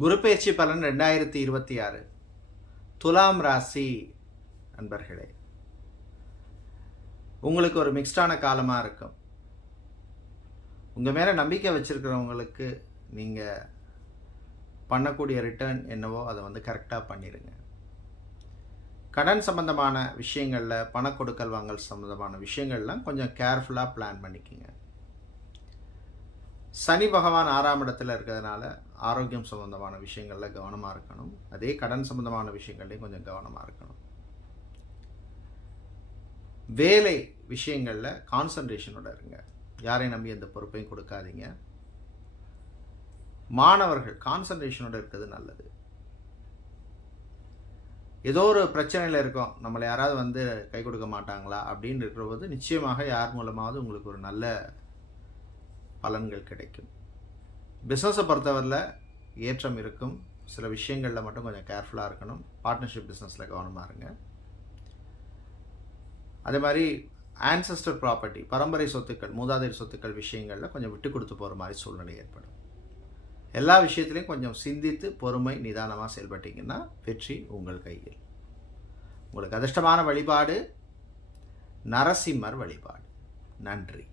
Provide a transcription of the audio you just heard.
குரு பெயர்ச்சி பலன் 2026 துலாம் ராசி நண்பர்களே, உங்களுக்கு ஒரு மிக்ஸ்டான காலமாக இருக்கும். உங்கள் மேலே நம்பிக்கை வச்சுருக்கிறவங்களுக்கு நீங்கள் பண்ணக்கூடிய ரிட்டர்ன் என்னவோ அதை கரெக்டாக பண்ணிடுங்க. கடன் சம்பந்தமான விஷயங்களில், பண கொடுக்கல் வாங்கல் சம்பந்தமான விஷயங்கள்லாம் கொஞ்சம் கேர்ஃபுல்லாக பிளான் பண்ணிக்கோங்க. சனி பகவான் 6ஆம் இடத்துல இருக்கிறதுனால ஆரோக்கியம் சம்பந்தமான விஷயங்களில் கவனமாக இருக்கணும். அதே கடன் சம்பந்தமான விஷயங்கள்லையும் கொஞ்சம் கவனமாக இருக்கணும். வேலை விஷயங்களில் கான்சன்ட்ரேஷனோட இருங்க. யாரையும் நம்பி எந்த பொறுப்பையும் கொடுக்காதீங்க. மாணவர்கள் கான்சன்ட்ரேஷனோட இருக்கிறது நல்லது. ஏதோ ஒரு பிரச்சனையில் இருக்கோம், நம்மளை யாராவது கை கொடுக்க மாட்டாங்களா அப்படின்னு இருக்கிறபோது நிச்சயமாக யார் மூலமாவது உங்களுக்கு ஒரு நல்ல பலன்கள் கிடைக்கும். பிஸ்னஸை பொறுத்தவரையில் ஏற்றம் இருக்கும். சில விஷயங்களில் மட்டும் கொஞ்சம் கேர்ஃபுல்லாக இருக்கணும். பார்ட்னர்ஷிப் பிஸ்னஸில் கவனமாக இருங்க. அதே மாதிரி ஆன்செஸ்டர் ப்ராப்பர்ட்டி, பரம்பரை சொத்துக்கள், மூதாதையர் சொத்துக்கள் விஷயங்களில் கொஞ்சம் விட்டு கொடுத்து போகிற மாதிரி சூழ்நிலை ஏற்படும். எல்லா விஷயத்துலையும் கொஞ்சம் சிந்தித்து பொறுமை நிதானமாக செயல்பட்டீங்கன்னா வெற்றி உங்கள் கையில். உங்களுக்கு அதிர்ஷ்டமான வழிபாடு நரசிம்மர் வழிபாடு. நன்றி.